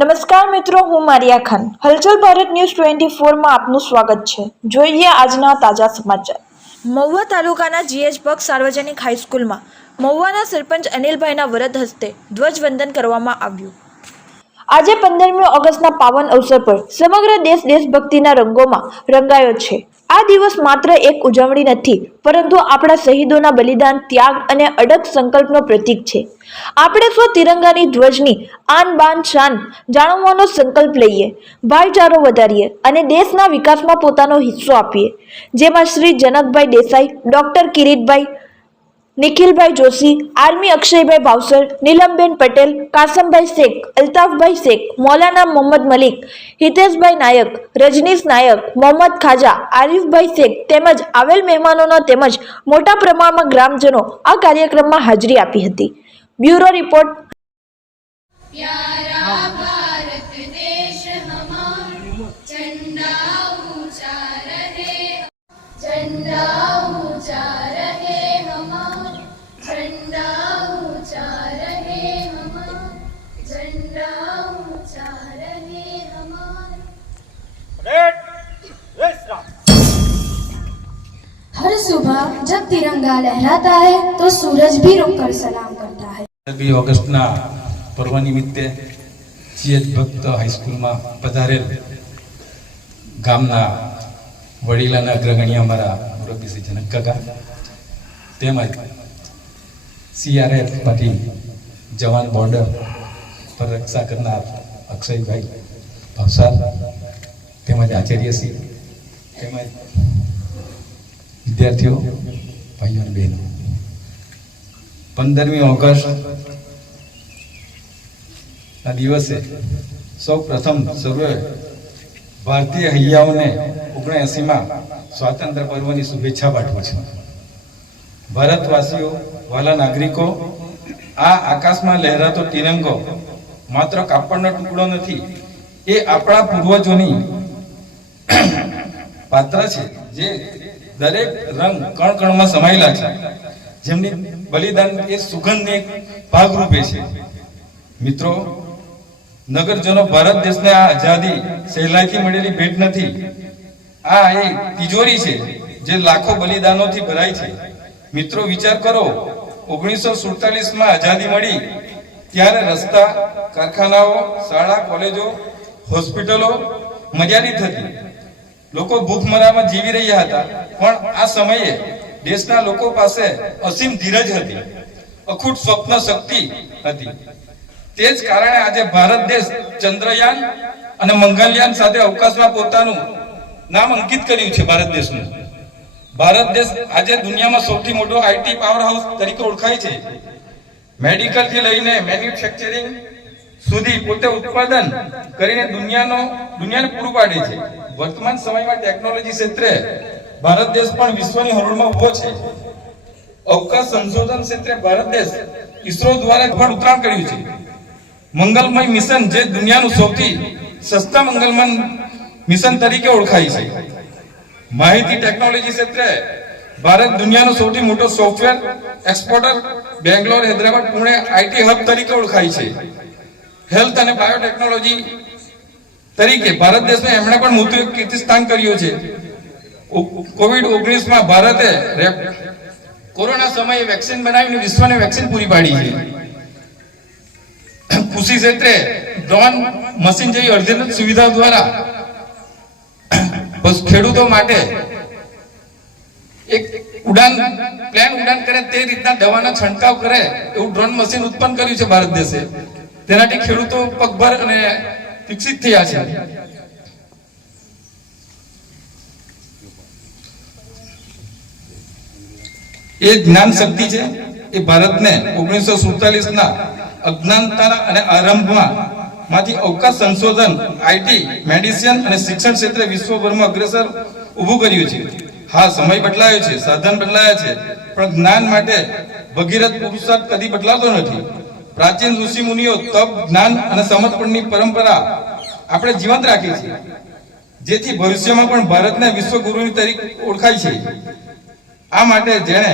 નમસ્કાર મિત્રો, હું મારિયા ખાન. હલચલ ભારત ન્યૂઝ ટ્વેન્ટી ફોરમાં આપનું સ્વાગત છે. જોઈએ આજના તાજા સમાચાર. મહુવા તાલુકાના જીએચ પગ સાર્વજનિક હાઈસ્કૂલમાં મહુવાના સરપંચ અનિલભાઈના વરદ હસ્તે ધ્વજવંદન કરવામાં આવ્યું. આજે પંદરમી ઓગસ્ટના પાવન અવસર પર સમગ્ર દેશ દેશભક્તિના રંગોમાં રંગાયો છે. આ દિવસ માત્ર એક ઉજવણી નથી, પરંતુ આપણા શહીદોના બલિદાન, ત્યાગ અને અડગ સંકલ્પનો પ્રતીક છે. આપણે સ્વ તિરંગાની ધ્વજની આન બાન શાન જાળવવાનો સંકલ્પ લઈએ, ભાઈચારો વધારીએ અને દેશના વિકાસમાં પોતાનો હિસ્સો આપીએ. જેમાં શ્રી જનકભાઈ દેસાઈ, ડોક્ટર કિરીટભાઈ નિખિલભાઈ જોશી, આર્મી અક્ષયભાઈ ભાવસર, નીલમબેન પટેલ, કાસમભાઈ શેખ, અલ્તાફભાઈ શેખ, મૌલાના મોહમ્મદ મલિક, હિતેશભાઈ નાયક, રજનીશ નાયક, મોહમ્મદ ખાજા, આરિફભાઈ શેખ તેમજ આવેલ મહેમાનોનો તેમજ મોટા પ્રમાણમાં ગ્રામજનો આ કાર્યક્રમમાં હાજરી આપી હતી. બ્યુરો રિપોર્ટ तिरंगा लहराता है तो सूरज भी रुककर सलाम करता है પંદરમી ઓગસ્ટના પર્વ નિમિત્તે જીએચ ભક્ત હાઈસ્કૂલમાં પધારેલ ગામના વડીલાના અગ્રગણ્ય અમારા મુરબ્બી શ્રી જનક કાકા તેમજ સીઆરએફ માંથી જવાન બોર્ડર પર રક્ષા કરનાર અક્ષયભાઈ ભવસાર તેમજ આચાર્યશ્રી તેમજ વિદ્યાર્થીઓ ભાઈઓ અને બહેનો. પંદરમી ઓગસ્ટ, આ દિવસે સૌ પ્રથમ સર્વે ભારતીય હૈયાઓને ઓગણએંસીમાં સ્વાતંત્ર્ય પર્વની શુભેચ્છા પાઠવું છું. ભારતવાસીઓ, વાલા નાગરિકો, આ આકાશમાં લહેરાતો તિરંગો માત્ર કાપડનો ટુકડો નથી, એ આપણા પૂર્વજોની પાત્ર છે, જે દરેક રંગ કણ કણમાં સમાયેલા છે. જેમની બલિદાન એ સુગંધને એક ભાગરૂપે છે. મિત્રો, નગરજનો ભારત દેશને આ આઝાદી સહેલાઈથી મળેલી ભેટ નથી. આ એ તિજોરી છે જે લાખો બલિદાનોથી ભરાય છે. મિત્રો, વિચાર કરો, ઓગણીસો સુડતાલીસમાં આઝાદી મળી ત્યારે રસ્તા, કારખાનાઓ, શાળા, કોલેજો, હોસ્પિટલો મર્યાદિત હતી. લોકો ભૂખમરામાં જીવી રહ્યા હતા. પણ આ સમયે દેશના લોકો પાસે અસીમ ધીરજ હતી. અખૂટ સ્વપ્ન શક્તિ હતી. તે જ કારણે આજે ભારત દેશ ચંદ્રયાન અને મંગલયાન સાથે અવકાશમાં પોતાનું નામ અંકિત કર્યું છે ભારત દેશનું. ભારત દેશ આજે દુનિયામાં સૌથી મોટો આઈટી પાવર હાઉસ તરીકે ઓળખાય છે. મેડિકલથી લઈને મેન્યુફેક્ચરિંગ સુધી પોતે ઉત્પાદન કરીને દુનિયાનો, દુનિયાને પૂરું પાડે છે. વર્તમાન સમયમાં ટેકનોલોજી ક્ષેત્રે ભારત દેશ પણ વિશ્વની હરોળમાં ઊભો છે. અવકાશ સંશોધન ક્ષેત્રે ભારત દેશ ઈસરો દ્વારા પણ ઉતરાણ કર્યું છે. મંગલમય મિશન જે દુનિયાનું સૌથી સસ્તા મંગલમય મિશન તરીકે ઓળખાય છે. માહિતી ટેકનોલોજી ક્ષેત્રે ભારત દુનિયાનો સૌથી મોટો software exporter Bangalore, Hyderabad, Pune IT hub તરીકે ઓળખાય છે. હેલ્થ અને બાયોટેકનોલોજી તરીકે ભારત દેશને એમણે પણ મોટું કીર્તિસ્થાન કર્યું છે. કોવિડ ઓગણીસમાં ભારતે કોરોના સમયે વેક્સિન બનાવીને વિશ્વને વેક્સિન પૂરી પાડી છે. કૃષિ ક્ષેત્રે ડ્રોન મશીન જેવી અડધી સુવિધા દ્વારા બસ ખેડૂતો માટે એક ઉડાન, પ્લેન ઉડાન કરે તે રીતના દવાના છંટકાવ કરે એવું ડ્રોન મશીન ઉત્પન્ન કર્યું છે ભારત દેશે. તેનાથી ખેડૂતો પગભર અને વિકસિત થયા છે એ જ્ઞાન શક્તિ છે એ ભારતને ઓગણીસો સુડતાલીસ ના અજ્ઞાનતાના અને આરંભમાં માંથી અવકાશ સંશોધન આઈટી મેડિસિન અને શિક્ષણ ક્ષેત્રે વિશ્વભરમાં અગ્રેસર ઊભું કર્યું છે હા સમય બદલાયો છે સાધન બદલાયા છે પણ જ્ઞાન માટે ભગીરથ પુરુષાર્થ કદી બદલાતો નથી પ્રાચીન ઋષિ મુનિઓ તપ, જ્ઞાન અને સમર્પણની પરંપરા આપણે જીવંત રાખી છે જેથી ભવિષ્યમાં પણ ભારતને વિશ્વગુરુની તરીકે ઓળખાય છે. આ માટે જેણે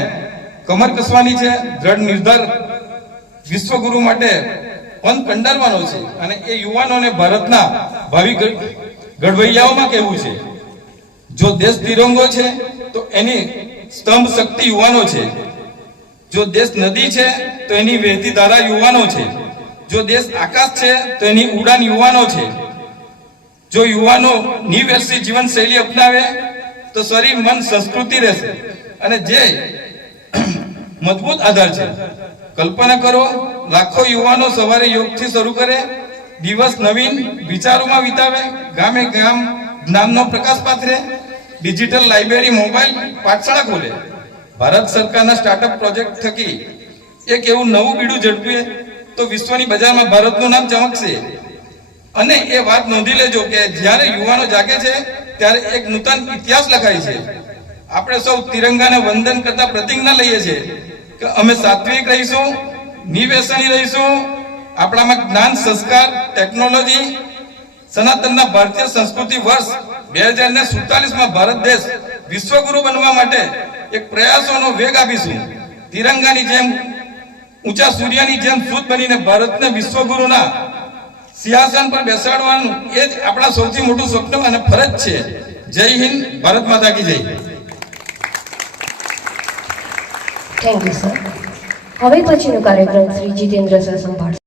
કમર કસવાની છે, દ્રઢ નિર્ધાર વિશ્વગુરુ માટે પંથ કંડારવાનો છે અને એ યુવાનોને ભારતના ભાવિ ગઢવૈયાઓમાં કહેવું છે. જો દેશ તિરંગો છે, તો એની સ્તંભ શક્તિ યુવાનો છે. જો દેશ નદી છે, તો એની વહેતી ધારા યુવાનો છે. જો દેશ આકાશ છે, તો એની ઉડાન યુવાનો છે. જો યુવાનો નિવેશી જીવનશૈલી અપનાવે, તો શરીર, મન, સંસ્કૃતિ રહેશે. અને જે મજબૂત આધાર છે, કલ્પના કરો, લાખો યુવાનો સવારે યોગથી શરૂ કરે, દિવસ નવીન વિચારોમાં વિતાવે, ગામે ગામ જ્ઞાનનો પ્રકાશ પાથરે, ડિજિટલ લાઇબ્રેરી, મોબાઈલ, પાઠશાળા ખોલે. ભારત સરકારના સ્ટાર્ટઅપ પ્રોજેક્ટ થકી એક એવું નવું બીડું ઝડપીએ તો વિશ્વની બજારમાં ભારતનું નામ ચમકશે. અને એ વાત નોંધી લેજો કે જ્યારે યુવાનો જાગે છે, ત્યારે એક નૂતન ઇતિહાસ લખાય છે. આપણે સૌ તિરંગાને વંદન કરતા પ્રતિજ્ઞા લઈએ છીએ કે અમે સાત્વિક રહીશું નિવેસની રહીશું, આપણામાં જ્ઞાન, સંસ્કાર ટેકનોલોજી સનાતનના ભારતીય સંસ્કૃતિ વર્ષ બે હજાર સુડતાલીસમાં ભારત દેશ વિશ્વગુરુ બનવા માટે એક પ્રયાસોનો વેગ આપીશું. તિરંગાની જેમ, ઊંચા સૂર્યની જેમ શુદ્ધ બનીને ભારતને વિશ્વગુરુના સિંહાસન પર બેસાડવાનું એ જ આપણા સૌથી મોટું સ્વપ્ન અને ફરજ છે. જય હિન્દ, ભારત માતા કી જય. થેન્ક યુ સર હવે પછીનો કાર્યક્રમ શ્રી જીતેન્દ્ર સર સંભાળશે.